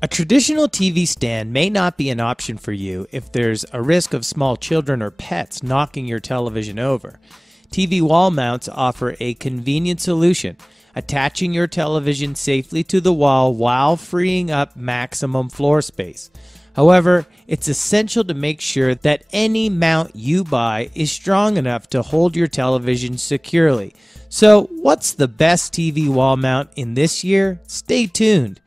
A traditional TV stand may not be an option for you if there's a risk of small children or pets knocking your television over. TV wall mounts offer a convenient solution, attaching your television safely to the wall while freeing up maximum floor space. However, it's essential to make sure that any mount you buy is strong enough to hold your television securely. So, what's the best TV wall mount in this year? Stay tuned.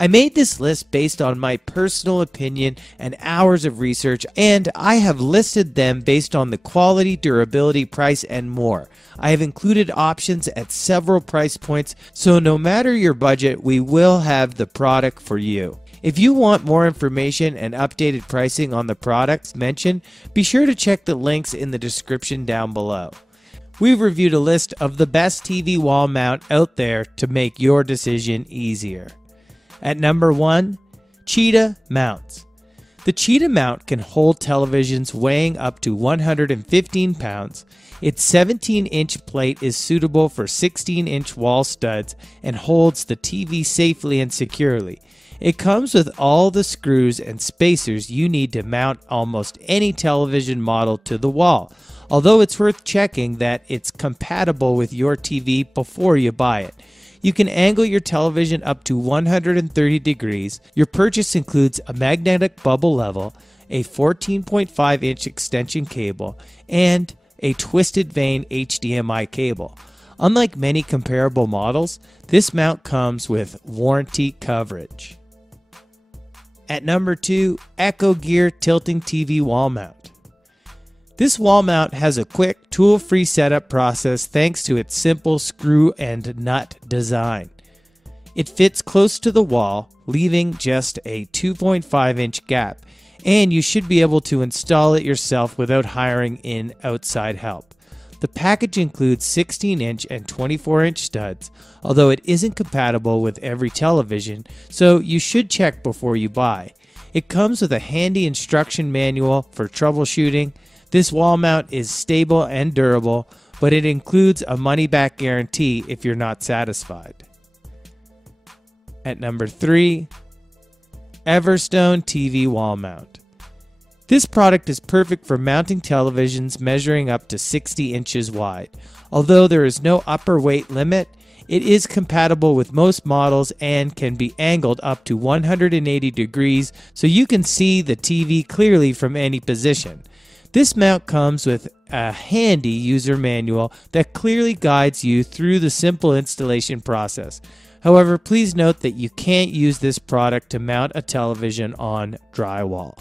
I made this list based on my personal opinion and hours of research, and I have listed them based on the quality, durability, price, and more. I have included options at several price points, so no matter your budget, we will have the product for you. If you want more information and updated pricing on the products mentioned, be sure to check the links in the description down below. We've reviewed a list of the best TV wall mount out there to make your decision easier. At number 1, Cheetah mounts. The Cheetah mount can hold televisions weighing up to 115 pounds. Its 17-inch plate is suitable for 16-inch wall studs and holds the TV safely and securely. It comes with all the screws and spacers you need to mount almost any television model to the wall, although it's worth checking that it's compatible with your TV before you buy it. You can angle your television up to 130 degrees. Your purchase includes a magnetic bubble level, a 14.5-inch extension cable, and a twisted vane HDMI cable. Unlike many comparable models, this mount comes with warranty coverage. At number 2, ECHOGEAR Tilting TV Wall Mount. This wall mount has a quick, tool-free setup process thanks to its simple screw and nut design. It fits close to the wall, leaving just a 2.5-inch gap, and you should be able to install it yourself without hiring in outside help. The package includes 16-inch and 24-inch studs, although it isn't compatible with every television, so you should check before you buy. It comes with a handy instruction manual for troubleshooting. This wall mount is stable and durable, but it includes a money-back guarantee if you're not satisfied. At number 3, Everstone TV Wall Mount. This product is perfect for mounting televisions measuring up to 60 inches wide. Although there is no upper weight limit, it is compatible with most models and can be angled up to 180 degrees so you can see the TV clearly from any position. This mount comes with a handy user manual that clearly guides you through the simple installation process. However, please note that you can't use this product to mount a television on drywall.